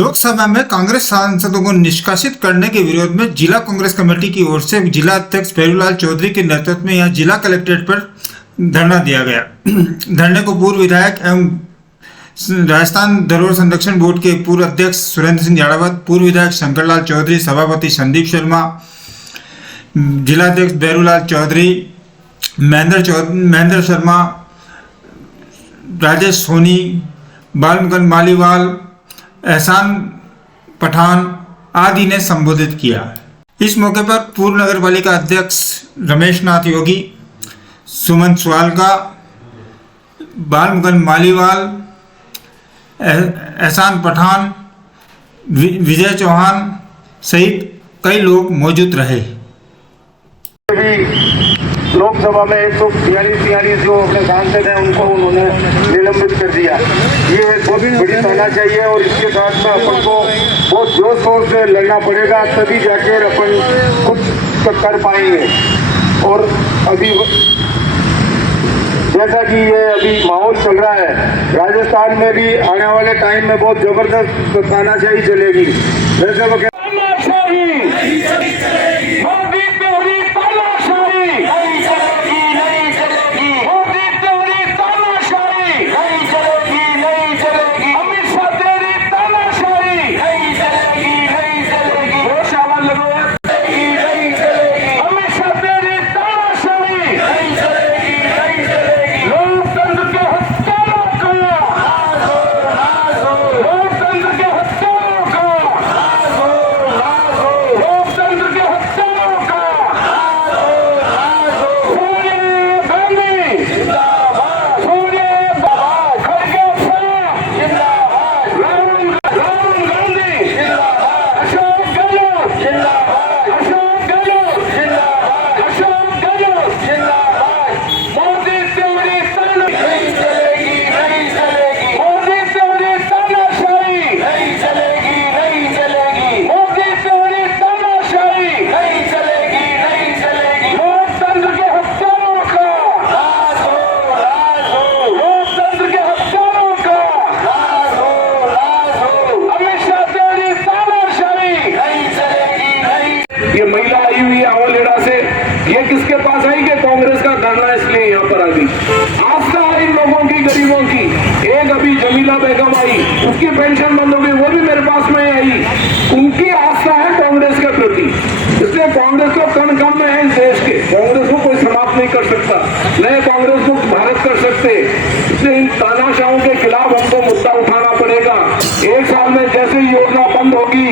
लोकसभा में कांग्रेस सांसदों को निष्कासित करने के विरोध में जिला कांग्रेस कमेटी की ओर से जिला अध्यक्ष भैरूलाल चौधरी के नेतृत्व में यहां जिला कलेक्ट्रेट पर धरना दिया गया। धरने को पूर्व विधायक एवं राजस्थान धरोहर संरक्षण बोर्ड के पूर्व अध्यक्ष सुरेंद्र सिंह जाड़ावत, पूर्व विधायक शंकरलाल चौधरी, सभापति संदीप शर्मा, जिलाध्यक्ष भैरूलाल चौधरी, महेंद्र शर्मा, राजेश सोनी, बालमुकुंद मालीवाल, एहसान पठान आदि ने संबोधित किया। इस मौके पर पूर्व नगर पालिका अध्यक्ष रमेश नाथ योगी, सुमन स्वालका, बालमुकुंद मालीवाल, एहसान पठान, विजय चौहान सहित कई लोग मौजूद रहे। लोकसभा में 142 जो अपने सांसद हैं उनको उन्होंने निलंबित कर दिया। ये बहुत बड़ी तानाशाही चाहिए और इसके साथ में अपन को बहुत जोर शोर से लड़ना पड़ेगा, तभी जाके अपन कुछ कर पाएंगे। और अभी जैसा कि ये अभी माहौल चल रहा है, राजस्थान में भी आने वाले टाइम में बहुत जबरदस्त तानाशाही चलेगी। वैसे वो उसकी पेंशन बंद हो गई, वो भी मेरे पास में आई। उनकी आस्था है कांग्रेस के प्रति, इसलिए कांग्रेस को कण कम में है इस देश के। कांग्रेस को कोई समाप्त नहीं कर सकता, नए कांग्रेस को भारत कर सकते। इसलिए इन तानाशाहों के खिलाफ हमको मुद्दा उठाना पड़ेगा। एक साल में जैसे योजना बंद होगी,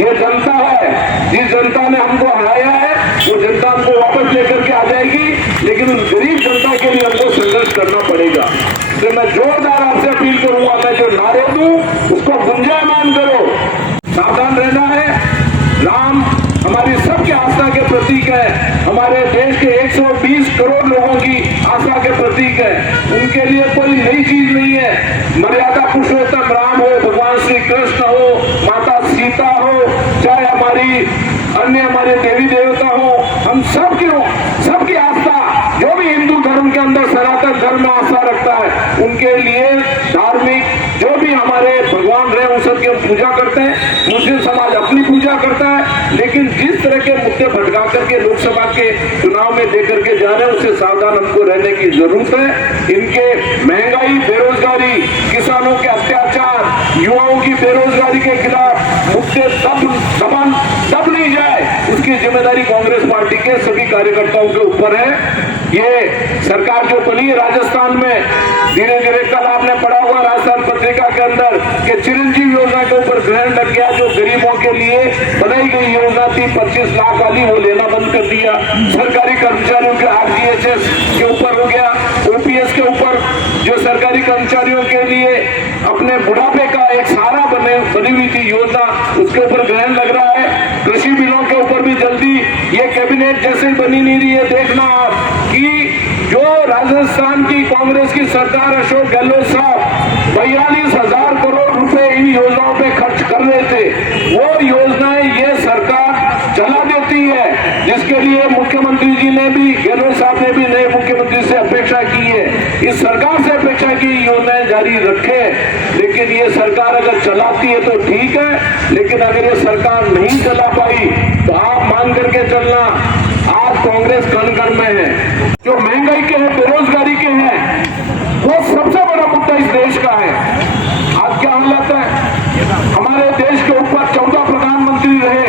ये जनता है, जिस जनता ने हमको हराया है वो जनता हमको वापस लेकर के आ जाएगी, लेकिन उस गरीब जनता के लिए हमको संघर्ष करना पड़ेगा। तो मैं जोरदार आपसे अपील करूंगा, मैं जो नारे दूं उसको गुंजायमान करो। सावधान रहना है। राम हमारी सबकी आस्था के प्रतीक है, हमारे देश के 120 करोड़ लोगों की आस्था के प्रतीक है। उनके लिए कोई नई चीज नहीं है। मर्यादा पुरुषोत्तम राम हो, भगवान श्री कृष्ण हो, माता सीता हो, चाहे अन्य हमारे देवी देवता हो, हम सबकी आस्था, जो भी हिंदू धर्म के अंदर सनातन धर्म में आस्था रखता है, उनके लिए धार्मिक जो भी हमारे भगवान रहे उन सबकी हम पूजा करते हैं। मुस्लिम समाज अपनी पूजा करता है, लेकिन जिस तरह के मुद्दे भटका करके लोकसभा के चुनाव में लेकर के जा रहे हैं, उससे सावधान हमको रहने की जरूरत है। इनके महंगाई, बेरोजगारी, किसानों के अत्याचार, युवाओं की बेरोजगारी के खिलाफ मुद्दे दब नहीं जाए, उसकी जिम्मेदारी कांग्रेस पार्टी के सभी कार्यकर्ताओं के ऊपर है। ये सरकार जो बनी है राजस्थान में, धीरे धीरे कल आपने पढ़ा हुआ राजस्थान पत्रिका के अंदर कि चिरंजीव योजना के ऊपर ग्रहण लग गया। जो गरीबों के लिए बनाई गई योजना थी 25 लाख वाली, वो लेना बंद कर दिया। सरकारी कर्मचारियों के RGHS के ऊपर हो गया, OPS के ऊपर जो सरकारी कर्मचारियों के लिए अपने बुढ़ापे का एक सहारा बनी हुई थी योजना, उसके ऊपर ग्रहण लग रहा है। कृषि बिलों के ऊपर भी जल्दी ये कैबिनेट जैसे बनी नहीं रही है। देखना आप कि जो राजस्थान की कांग्रेस की सरकार अशोक गहलोत साहब 42,000 करोड़ रुपए इन योजनाओं पे खर्च कर रहे थे, वो योजनाएं ये सरकार चला देती है, जिसके लिए मुख्यमंत्री जी ने भी, गहलोत साहब ने भी नए मुख्यमंत्री से अपेक्षा की है, इस सरकार से अपेक्षा की योजनाएं जारी रखे। लेकिन के लिए सरकार अगर चलाती है तो ठीक है, लेकिन अगर ये सरकार नहीं चला पाई तो आप मान करके चलना, आज कांग्रेस कण कण में है। जो महंगाई के हैं, बेरोजगारी के हैं, वो सबसे बड़ा मुद्दा इस देश का है। आज क्या हालत है, हमारे देश के ऊपर 14 प्रधानमंत्री रहे,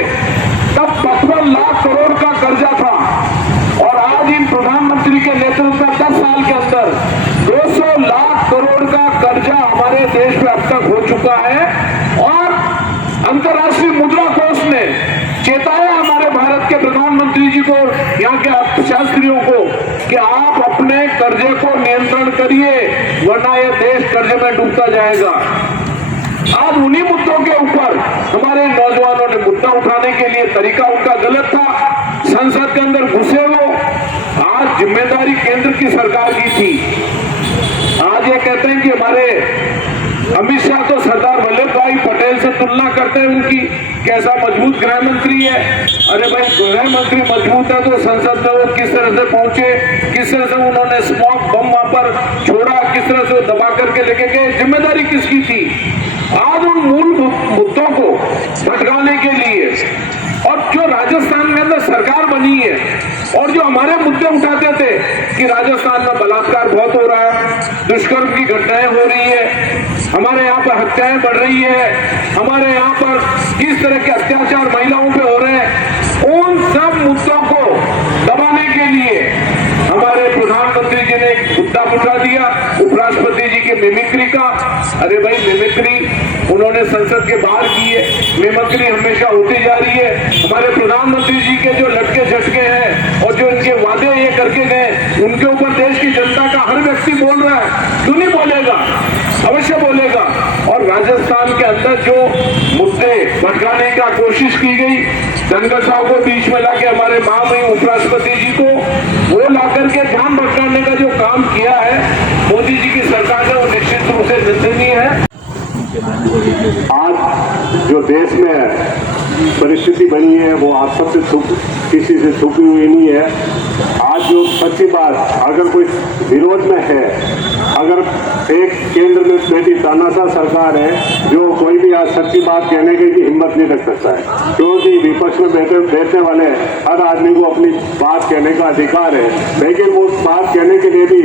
तब 55 लाख करोड़ का कर्जा था, और आज इन प्रधानमंत्री के नेतृत्व में 10 साल के अंदर 200 लाख करोड़ का कर्जा हमारे देश में अब तक हो चुका है। और अंतर्राष्ट्रीय मुद्रा कोष ने चेताया हमारे भारत के प्रधानमंत्री जी को, यहाँ के अर्थशास्त्रियों को, कि आप अपने कर्जे को नियंत्रण करिए, वरना यह देश कर्जे में डूबता जाएगा। आज उन्हीं मुद्दों के ऊपर हमारे नौजवानों ने मुद्दा उठाने के लिए तरीका उनका गलत था, संसद के अंदर घुसे वो। आज जिम्मेदारी केंद्र की सरकार की थी। आज ये कहते हैं कि हमारे अमित शाह तो सरदार वल्लभ भाई पटेल से तुलना करते हैं उनकी, कैसा मजबूत गृह मंत्री है। अरे भाई, गृह मंत्री मजबूत है तो संसद में वो किस तरह से पहुंचे, किस तरह से उन्होंने स्मोक बम वहां पर छोड़ा, किस तरह से वो दबा करके लेके गए, जिम्मेदारी किसकी थी। आज उन मूल मुद्दों को भटकाने के लिए, और जो राजस्थान के अंदर सरकार बनी है और जो हमारे मुद्दे उठाते थे कि राजस्थान में बलात्कार बहुत हो रहा है, दुष्कर्म की घटनाएं हो रही है, हमारे यहाँ पर हत्याएं बढ़ रही है, हमारे यहाँ पर किस तरह के अत्याचार महिलाओं पे हो रहे हैं, उन सब मुद्दों को दबाने के लिए हमारे प्रधानमंत्री जी ने एक मुद्दा उठा दिया, उपराष्ट्रपति जी की मिमिक्री का। अरे भाई, मिमिक्री उन्होंने संसद के बाहर की है, मिमिक्री हमेशा होती जा रही है। हमारे प्रधानमंत्री जी के जो लटके झटके हैं और जो इनके वादे ये करके गए, उनके ऊपर देश की जनता का हर व्यक्ति बोल रहा है, क्यों नहीं बोलेगा, अवश्य बोलेगा। और राजस्थान के अंदर जो मुद्दे भटकाने का कोशिश की गई, धनगर साहब को बीच में लाके हमारे महामहिम उपराष्ट्रपति जी को वो लाकर के ध्यान भटकाने का जो काम किया है मोदी जी की सरकार ने, वो निश्चित रूप से निंदनीय है। आज जो देश में परिस्थिति बनी है वो आप सबसे किसी से छुपी हुई नहीं है। आज जो सच्ची बात, अगर कोई विरोध में है, अगर एक केंद्र में बैठी तानाशाह सरकार है जो कोई भी आज सच्ची बात कहने की हिम्मत नहीं रख सकता है, क्योंकि विपक्ष में बैठने वाले हर आदमी को अपनी बात कहने का अधिकार है, लेकिन वो बात कहने के लिए भी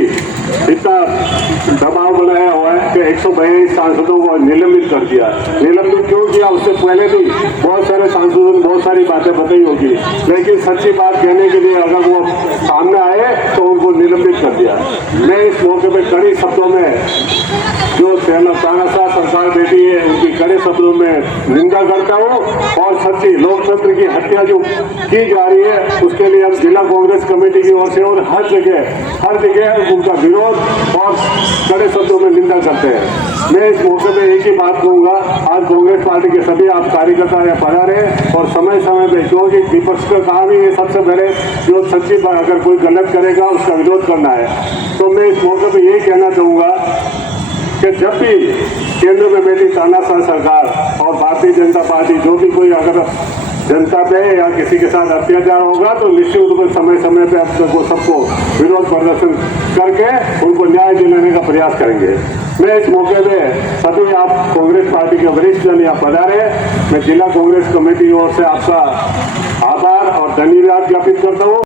इतना दबाव बनाया हुआ है कि 142 सांसदों को निलंबित कर दिया। निलंबित क्यों किया, उससे पहले भी बहुत सारे सांसदों ने बहुत सारी बातें बताई होगी, लेकिन सच्ची बात कहने के लिए अगर वो सामने आए तो उनको निलंबित कर दिया। मैं इस मौके पर कड़ी शब्दों में जो तानाशाह सरकार बैठी है उनकी कड़े शब्दों में निंदा करता हूँ, और सच्ची लोकतंत्र की हत्या जो की जा रही है उसके लिए हम जिला कांग्रेस कमेटी की ओर से और हर जगह उनका विरोध और कड़े शब्दों में निंदा करते हैं। मैं इस मौके पर एक ही बात कहूँगा, आज कांग्रेस पार्टी के सभी आप कार्यकर्ता यहाँ पधारे और समय समय पे, क्योंकि विपक्ष का काम ही ये सबसे पहले जो सच्ची बात अगर कोई गलत करेगा उसका विरोध करना है। तो मैं इस मौके पर यही कहना चाहूँगा कि जब भी केंद्र में बैठी तानाशाह सरकार और भारतीय जनता पार्टी जो भी कोई अगर जनता पे या किसी के साथ अत्याचार होगा तो निश्चित रूप से समय समय पे आप सबको विरोध प्रदर्शन करके उनको न्याय दिलाने का प्रयास करेंगे। मैं इस मौके पे सभी आप कांग्रेस पार्टी के वरिष्ठ जन यहाँ पधारे, मैं जिला कांग्रेस कमेटी की ओर से आपका आभार और धन्यवाद ज्ञापित करता हूँ।